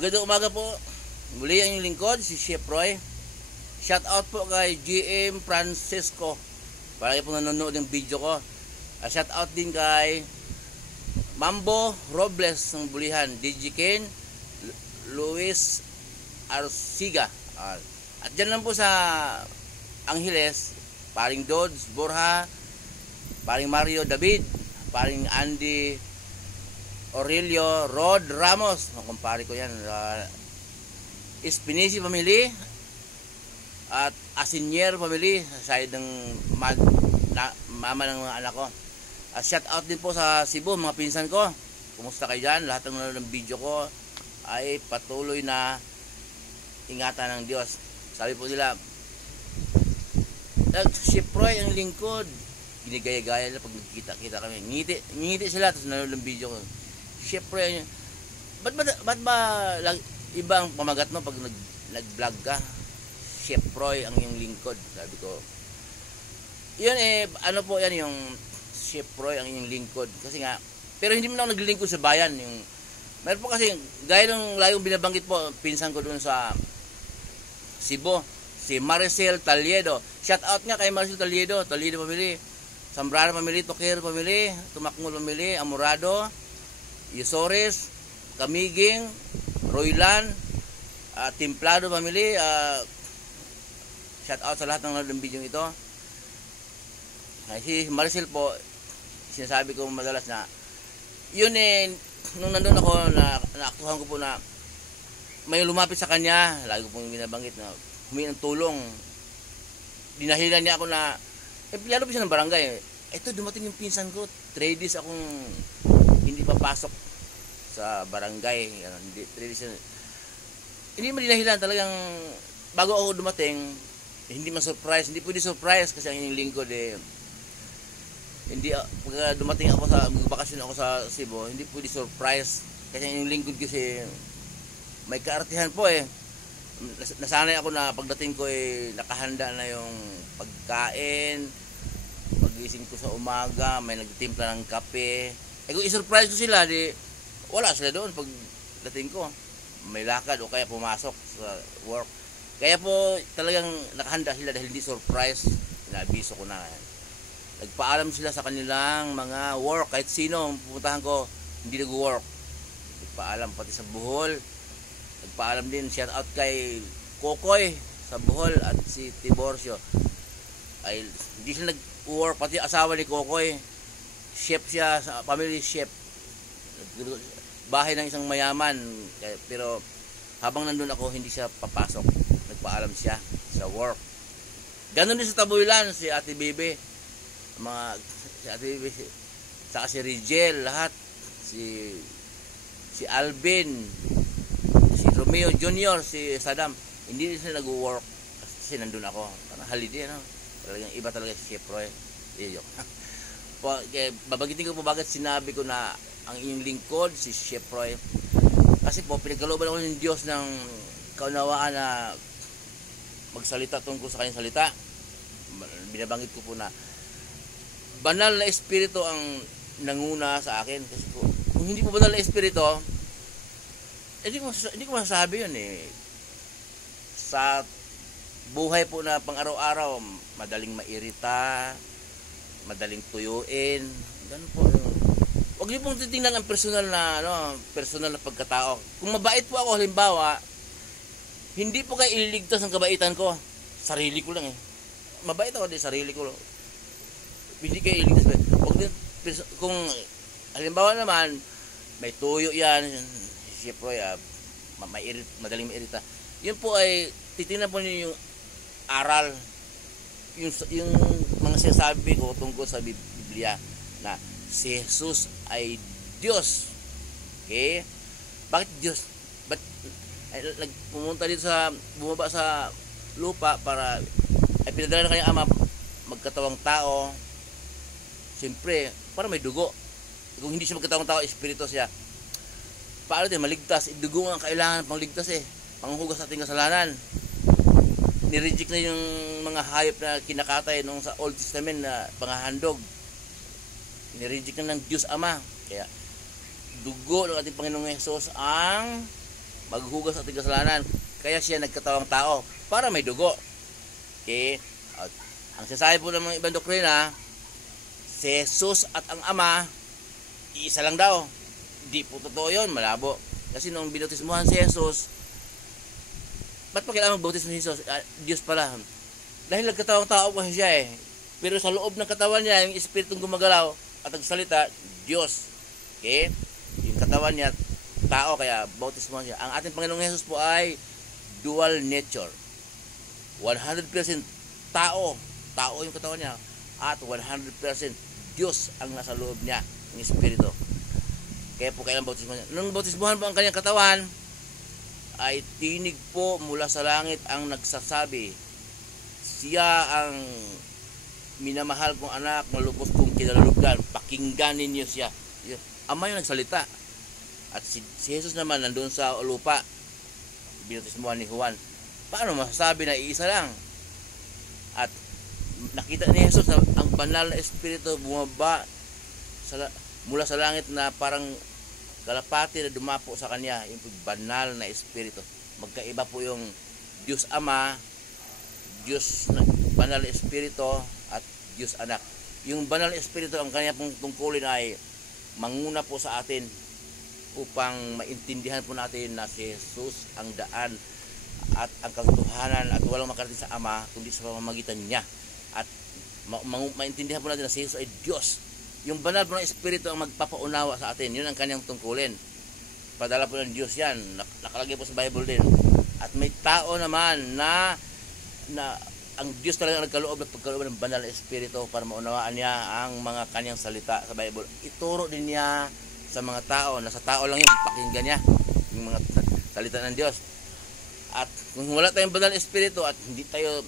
Magandang umaga po. Muli ang inyong lingkod, si Chef Roy. Shout out po kay GM Francisco. Para kayo po nanonood ng video ko. Shout out din kay Mambo Robles ng Bulihan, DJ Ken, Luis Arsiga. At dyan lang po sa Angeles, paring Dodds, Borja, paring Mario David, paring Andy Aurelio Rod Ramos, kumpare ko yan. Espinisi family at Asinier family, side ng mama ng mga anak ko. At shout out din po sa Cebu, mga pinsan ko. Kumusta kayo dyan? Lahat ng nanonood ng video ko ay patuloy na ingatan ng Diyos. Sabi po nila, Chef Roy ang lingkod. Ginigaya-gaya na pag nagkita-kita kami. Ngiti sila, tapos nanonood ng video ko. Chef Roy, ba't ba iba ang pamagat mo pag nag-vlog ka? Chef Roy ang iyong lingkod. Sabi ko, yun ano po yan yung Chef Roy ang iyong lingkod. Kasi nga, pero hindi mo na ako naglilingkod sa bayan. Meron po kasi, gaya ng layong binabanggit po, pinsan ko doon sa Cebu, si Maricel Taliedo. Shout out nga kay Maricel Taliedo family, Zambrano family, Toquero family, Tumakmul family, Amorado, Yusores, Camiging, Roylan, Templado family. Shout out sa lahat ng nanonood ng video ito. Si Maricel po, sinasabi ko madalas na yun nung nandun ako, naaktuhan ko po na may lumapit sa kanya, lagi ko pong binabanggit na humingi ng tulong. Dinahilan niya ako na lalo pa siya ng barangay. Ito, dumating yung pinsan ko, 3 days akong hindi papasok sa barangay. Hindi man dinahilan, talagang bago ako dumating, hindi man surprise, hindi pwede surprise kasi ang inyong lingkod hindi, pag dumating ako sa bakasyon ako sa Cebu, hindi pwede surprise kasi ang inyong lingkod kasi may kaartihan po nasanay ako na pagdating ko nakahanda na yung pagkain, pagising ko sa umaga may nagtimpla ng kape. Kung i-surprise ko sila, wala sila doon pagdating ko, may lakad o kaya pumasok sa work. Kaya po talagang nakahanda sila dahil hindi surprise. Inabiso ko na. Nagpaalam sila sa kanilang mga work. Kahit sino pupuntahan ko, hindi nag-work. Nagpaalam pati sa Bohol. Nagpaalam din. Shout out kay Kokoy sa Bohol at si Tiborcio. Ay hindi sila nag-work. Pati asawa ni Kokoy, chef siya, family chef. Bahay ng isang mayaman. Pero habang nandun ako, hindi siya papasok. Nagpaalam siya sa work. Ganon din sa Tabuilan, si Ate Bibi, si Ate Bibi, saka si Rigel, lahat, si Alvin, si Romeo Jr., si Saddam, hindi sila nag-work kasi nandun ako. Parang holiday, talagang iba talaga si Chef Roy. Babagitin ko po bakit sinabi ko na ang inyong lingkod, si Chef Roy. Kasi po, pinagkalooban ako ng Diyos ng kaunawaan na magsalita tungkol sa kanyang salita. Binabanggit ko po na banal na espiritu ang nanguna sa akin. Kasi po, kung hindi po banal na espiritu, hindi ko masasabi yun Sa buhay po na pang araw-araw, madaling mairita, madaling tuyuin, ganun po. Huwag niyo pong titingnan ang personal na pagkatao. Kung mabait po ako, halimbawa, hindi po kayo ililigtas ng kabaitan ko. Sarili ko lang Mabait ako din, sarili ko lang. Hindi kayo ililigtas. Kung halimbawa naman, may tuyo yan, Chef Roy, madaling mairita. Yun po ay, titingnan po niyo yung aral, yung mga sinasabi ko tungkol sa Biblia, na si Jesus ay Diyos. Okay? Bakit Diyos? Pumunta dito bumaba sa lupa para ay pinadala na kanyang ama magkatawang tao. Siyempre, para may dugo. Kung hindi siya magkatawang tao, espiritu siya. Paano din maligtas? Dugo ang kailangan pangligtas panghugas sa ating kasalanan. Nireject na yung mga hayop na kinakatay nung sa Old Testament na panghahandog. Nireject na ng Diyos Ama. Kaya dugo ng ating Panginoong Hesus ang maghugas sa ating kasalanan. Kaya siya nagkatawang tao para may dugo. Okay? At ang sasabi po ng mga ibang doktrina, si Jesus at ang Ama, iisa lang daw. Di po totoo yun, malabo. Kasi nung binautismuhan si Jesus, ba't pa kailangan magbautismo si Jesus? Diyos pala. Dahil nagkatawang tao pa siya eh. Pero sa loob ng katawan niya, yung espiritong gumagalaw at nagsalita, Diyos. Okay? Yung katawan niya, tao, kaya bautismuhan siya. Ang ating Panginoong Jesus po ay dual nature. 100% tao. Tao yung katawan niya. At 100% Diyos ang nasa loob niya, yung espiritu. Kaya po kailangan bautismuhan niya. Nung bautismuhan po ang kanyang katawan, ay tinig po mula sa langit ang nagsasabi, siya ang minamahal kong anak, malubos kong kinalulugdan, pakinggan ninyo siya. Ama yung nagsalita. At si Jesus naman nandun sa lupa, binautismuhan ni Juan. Paano masasabi na iisa lang? At nakita ni Jesus ang banal na espiritu bumaba mula sa langit na parang kalapati na dumapo sa kanya, yung banal na espiritu. Magkaiba po yung Diyos Ama, Diyos banal na espiritu at Diyos Anak. Yung banal na espiritu, ang kanya pong tungkulin ay manguna po sa atin upang maintindihan po natin na si Jesus ang daan at ang katotohanan at walang makarating sa Ama kundi sa pamamagitan niya. At maintindihan po natin na si Jesus ay Diyos. Yung banal po ng espiritu ang magpapaunawa sa atin. Yun ang kanyang tungkulin. Padala po ng Diyos yan. Nakalagay po sa Bible din. At may tao naman na ang Diyos talaga nagkaloob at pagkaloob ng banal na espiritu para maunawaan niya ang mga kanyang salita sa Bible. Ituro din niya sa mga tao. Nasa tao lang yun. Pakinggan niya yung mga salita ng Diyos. At kung wala tayong banal na espiritu at hindi tayo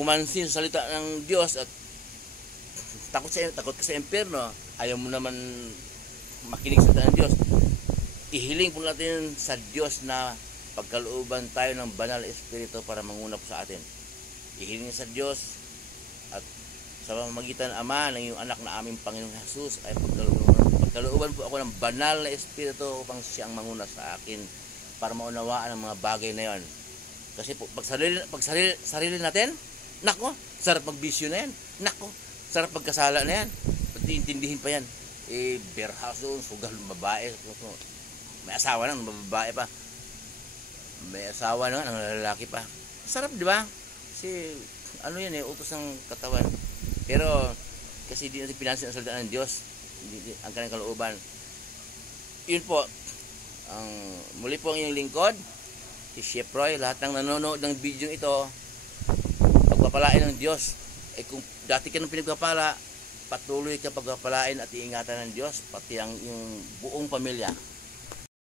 pumansin sa salita ng Diyos at takot ka sa impyerno, ayaw mo naman makinig sa salita ng Diyos, ihiling po natin sa Diyos na pagkalooban tayo ng banal na espiritu para manguna po sa atin. Ihiling sa Diyos at sa pamamagitan Ama ng iyong anak na aming Panginoong Jesus ay pagkalooban po ako ng banal na espiritu upang siya ang manguna sa akin para maunawaan ang mga bagay na yon. Kasi po, pag sarili natin, nako, sarap magbisyo na yan, nako, sarap pagkasala na yan, pati intindihin pa yan. Berhouse doon, sugal ng babae, may asawa nang babae pa, may asawa nang lalaki pa, sarap, di ba? Kasi ano yan utos ng katawan. Pero kasi di natin pinansin ang salita ng Diyos, ang kanyang kalooban. Yun po, muli po ang inyong lingkod, si Chef Roy. Lahat ng nanonood ng video ito, pagpapalain ng Diyos. Kung dati ka nang pinagpapala, patuloy ka pagpapalain at iingatan ng Diyos, pati ang yung buong pamilya.